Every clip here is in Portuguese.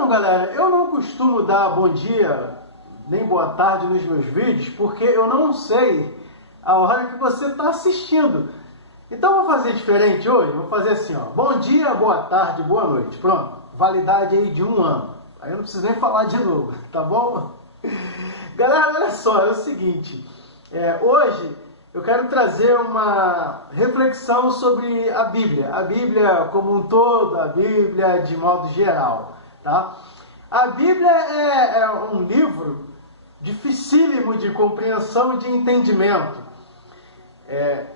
Então, galera, eu não costumo dar bom dia nem boa tarde nos meus vídeos, porque eu não sei a hora que você está assistindo. Então, eu vou fazer diferente hoje. Vou fazer assim, ó: bom dia, boa tarde, boa noite. Pronto. Validade aí de 1 ano. Aí eu não preciso nem falar de novo, tá bom? Galera, olha só, é o seguinte. Hoje eu quero trazer uma reflexão sobre a Bíblia como um todo, a Bíblia de modo geral, tá? A Bíblia é um livro dificílimo de compreensão e de entendimento.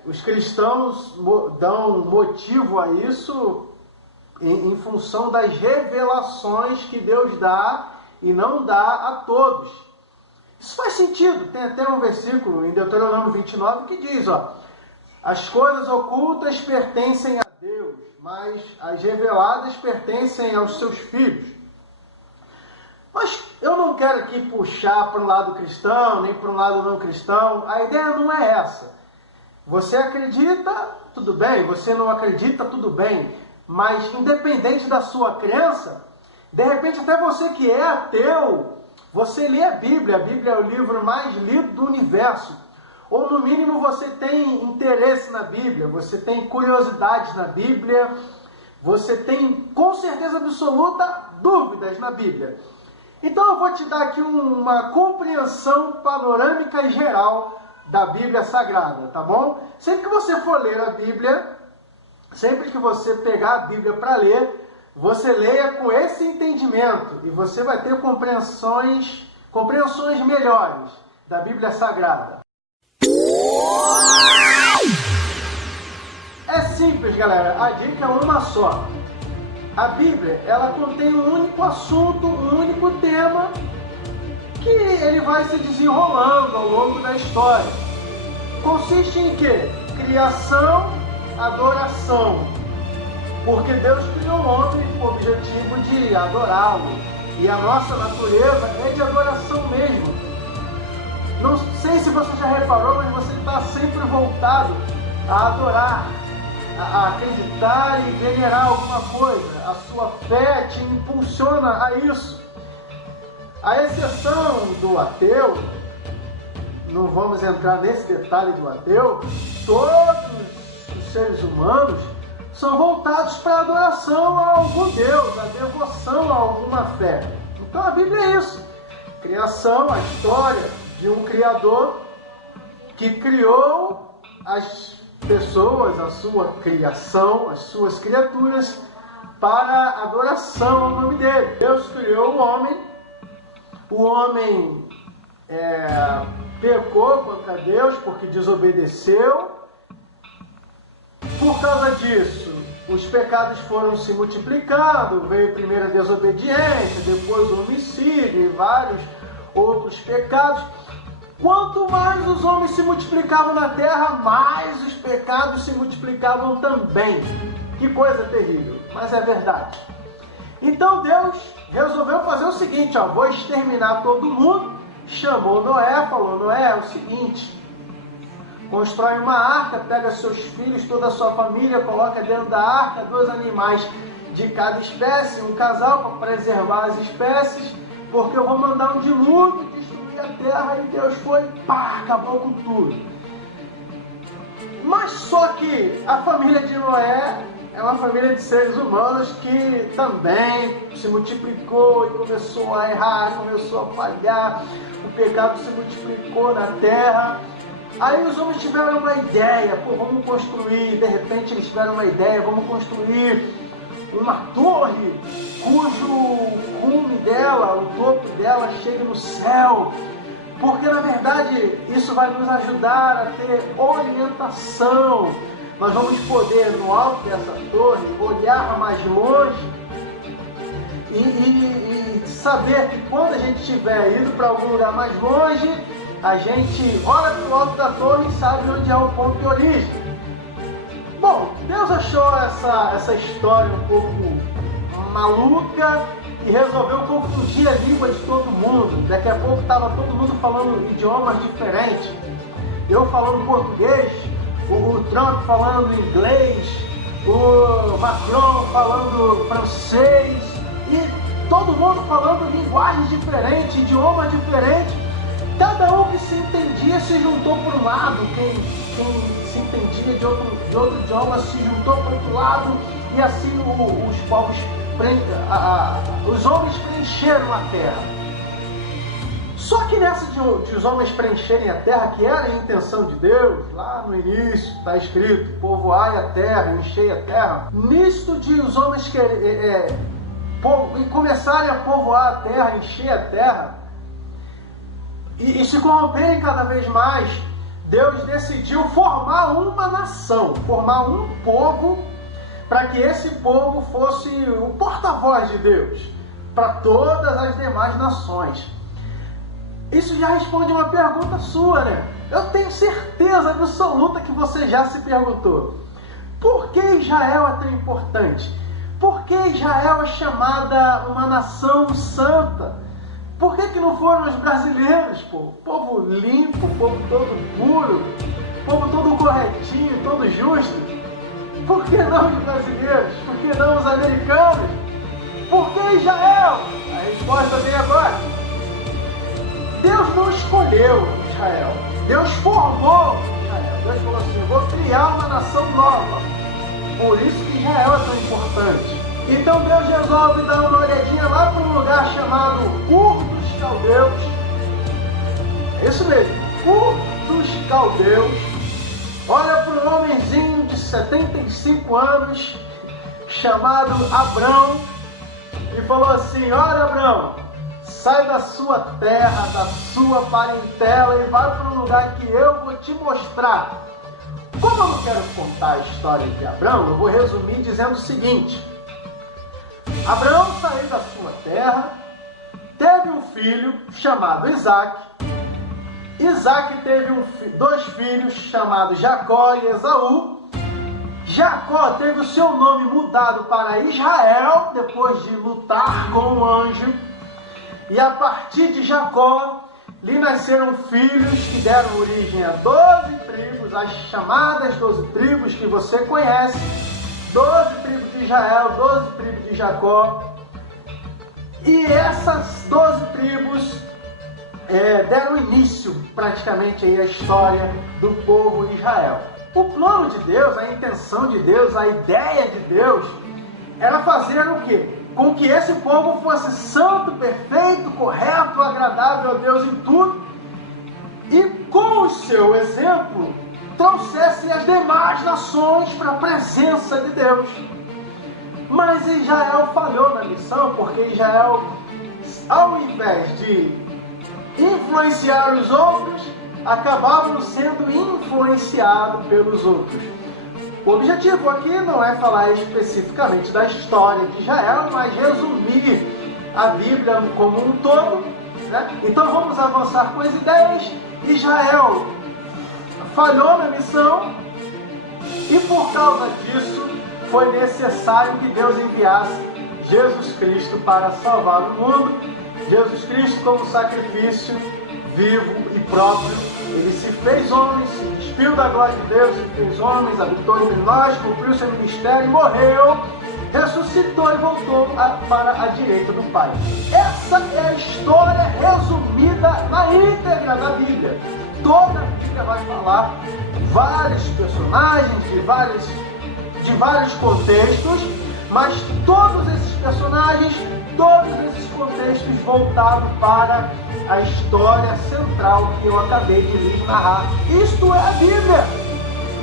Os cristãos dão motivo a isso em função das revelações que Deus dá e não dá a todos. Isso faz sentido. Tem até um versículo em Deuteronômio 29 que diz, ó: as coisas ocultas pertencem a Deus, mas as reveladas pertencem aos seus filhos. Mas eu não quero aqui puxar para um lado cristão, nem para um lado não cristão. A ideia não é essa. Você acredita, tudo bem. Você não acredita, tudo bem. Mas independente da sua crença, de repente até você que é ateu, você lê a Bíblia. A Bíblia é o livro mais lido do universo. Ou no mínimo você tem interesse na Bíblia, você tem curiosidades na Bíblia, você tem com certeza absoluta dúvidas na Bíblia. Então eu vou te dar aqui uma compreensão panorâmica geral da Bíblia Sagrada, tá bom? Sempre que você for ler a Bíblia, sempre que você pegar a Bíblia para ler, você leia com esse entendimento e você vai ter compreensões melhores da Bíblia Sagrada. É simples, galera. A dica é uma só. A Bíblia, ela contém um único assunto, um único tema, que ele vai se desenrolando ao longo da história. Consiste em quê? Criação, adoração. Porque Deus criou o homem com o objetivo de adorá-lo. E a nossa natureza é de adoração mesmo. Não sei se você já reparou, mas você está sempre voltado a adorar, a acreditar e venerar alguma coisa. A sua fé te impulsiona a isso. A exceção do ateu, não vamos entrar nesse detalhe do ateu, todos os seres humanos são voltados para a adoração a algum Deus, a devoção a alguma fé. Então a Bíblia é isso. Criação, a história de um Criador que criou as pessoas, a sua criação, as suas criaturas, para adoração ao nome dele. Deus criou o homem pecou contra Deus porque desobedeceu. Por causa disso, os pecados foram se multiplicando, veio primeiro a desobediência, depois o homicídio e vários outros pecados. Quanto mais os homens se multiplicavam na terra, mais os pecados se multiplicavam também. Que coisa terrível, mas é verdade. Então Deus resolveu fazer o seguinte, ó: vou exterminar todo mundo. Chamou Noé, falou: Noé, é o seguinte, constrói uma arca, pega seus filhos, toda a sua família, coloca dentro da arca 2 animais de cada espécie, um casal para preservar as espécies, porque eu vou mandar um dilúvio, destruir a terra. E Deus foi, acabou com tudo. Mas só que a família de Noé é uma família de seres humanos que também se multiplicou e começou a errar, começou a falhar, o pecado se multiplicou na terra. Aí os homens tiveram uma ideia, vamos construir, de repente eles tiveram uma ideia, vamos construir uma torre cujo cume dela, o topo dela chegue no céu, porque na verdade isso vai nos ajudar a ter orientação. Nós vamos poder, no alto dessa torre, olhar mais longe e saber que quando a gente estiver indo para algum lugar mais longe, a gente olha para o alto da torre e sabe onde é o ponto de origem. Bom, Deus achou essa história um pouco maluca e resolveu confundir a língua de todo mundo. Daqui a pouco estava todo mundo falando idiomas diferentes. Eu falando português, o Trump falando inglês, o Macron falando francês. E todo mundo falando linguagens diferentes, idiomas diferentes. Cada um que se entendia se juntou por um lado, quem se entendia de outro idioma se juntou para o outro lado, e assim os homens preencheram a terra. Só que nessa de os homens preencherem a terra, que era a intenção de Deus, lá no início está escrito, povoai a terra, enchei a terra, nisto de os homens começarem a povoar a terra, encher a terra, e se corromperem cada vez mais, Deus decidiu formar uma nação, formar um povo, para que esse povo fosse o porta-voz de Deus para todas as demais nações. Isso já responde uma pergunta sua, né? Eu tenho certeza absoluta que você já se perguntou: por que Israel é tão importante? Por que Israel é chamada uma nação santa? Por que não foram os brasileiros, pô? Povo limpo, povo todo puro, povo todo corretinho, todo justo? Por que não os brasileiros? Por que não os americanos? Por que Israel? A resposta vem agora. Deus não escolheu Israel. Deus formou Israel. Deus falou assim: vou criar uma nação nova. Por isso que Israel é tão importante. Então Deus resolve dar uma olhadinha lá para um lugar chamado Ur dos Caldeus. É isso mesmo, Ur dos Caldeus. Olha para um homenzinho de 75 anos chamado Abrão e falou assim: olha, Abrão, sai da sua terra, da sua parentela e vai para um lugar que eu vou te mostrar. Como eu não quero contar a história de Abrão, eu vou resumir dizendo o seguinte: Abraão saiu da sua terra, teve um filho chamado Isaac. Isaac teve dois filhos chamados Jacó e Esaú. Jacó teve o seu nome mudado para Israel depois de lutar com o anjo. E a partir de Jacó, lhe nasceram filhos que deram origem a 12 tribos, as chamadas 12 tribos que você conhece. 12 tribos de Israel, 12 tribos de Jacó. E essas 12 tribos deram início praticamente aí à história do povo Israel. O plano de Deus, a intenção de Deus, a ideia de Deus era fazer o quê? Com que esse povo fosse santo, perfeito, correto, agradável a Deus em tudo, e com o seu exemplo trouxesse as demais nações para a presença de Deus. Mas Israel falhou na missão, porque Israel, ao invés de influenciar os outros, acabavam sendo influenciados pelos outros. O objetivo aqui não é falar especificamente da história de Israel, mas resumir a Bíblia como um todo, né? Então vamos avançar com as ideias. Israel falhou na missão e por causa disso foi necessário que Deus enviasse Jesus Cristo para salvar o mundo. Jesus Cristo como sacrifício vivo e próprio, ele se fez homem, se despiu da glória de Deus, se fez homem, habitou entre nós, cumpriu seu ministério, morreu, ressuscitou e voltou para a direita do Pai. Essa é a história resumida na íntegra da Bíblia. Toda a Bíblia vai falar vários personagens de vários contextos, mas todos esses personagens, todos esses contextos voltados para a história central que eu acabei de lhes narrar. Isto é a Bíblia.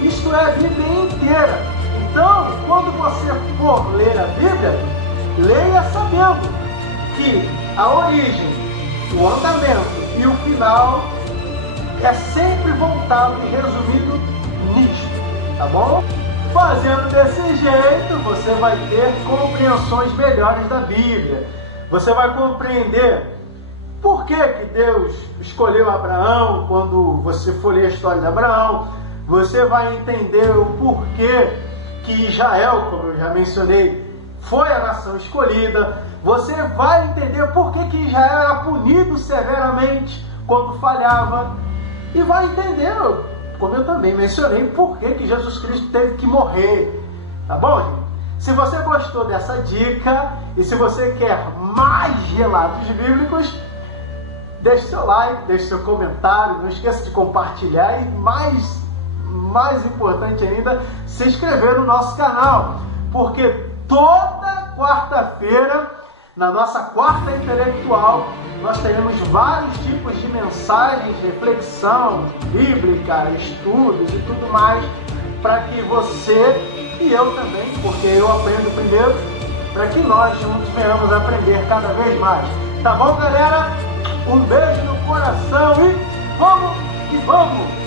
Isto é a Bíblia inteira. Então, quando você for ler a Bíblia, leia sabendo que a origem, o andamento e o final é sempre voltado e resumido nisto, tá bom? Fazendo desse jeito, você vai ter compreensões melhores da Bíblia. Você vai compreender por que Deus escolheu Abraão. Quando você for ler a história de Abraão, você vai entender o porquê que Israel, como eu já mencionei, foi a nação escolhida. Você vai entender por que Israel era punido severamente quando falhava. E vai entender, como eu também mencionei, por que Jesus Cristo teve que morrer. Tá bom, gente? Se você gostou dessa dica e se você quer mais relatos bíblicos, deixe seu like, deixe seu comentário, não esqueça de compartilhar e mais importante ainda, se inscrever no nosso canal, porque toda quarta-feira, na nossa quarta intelectual, nós teremos vários tipos de mensagens, reflexão bíblica, estudos e tudo mais, para que você e eu também, porque eu aprendo primeiro, para que nós juntos venhamos aprender cada vez mais. Tá bom, galera? Um beijo no coração e vamos que vamos!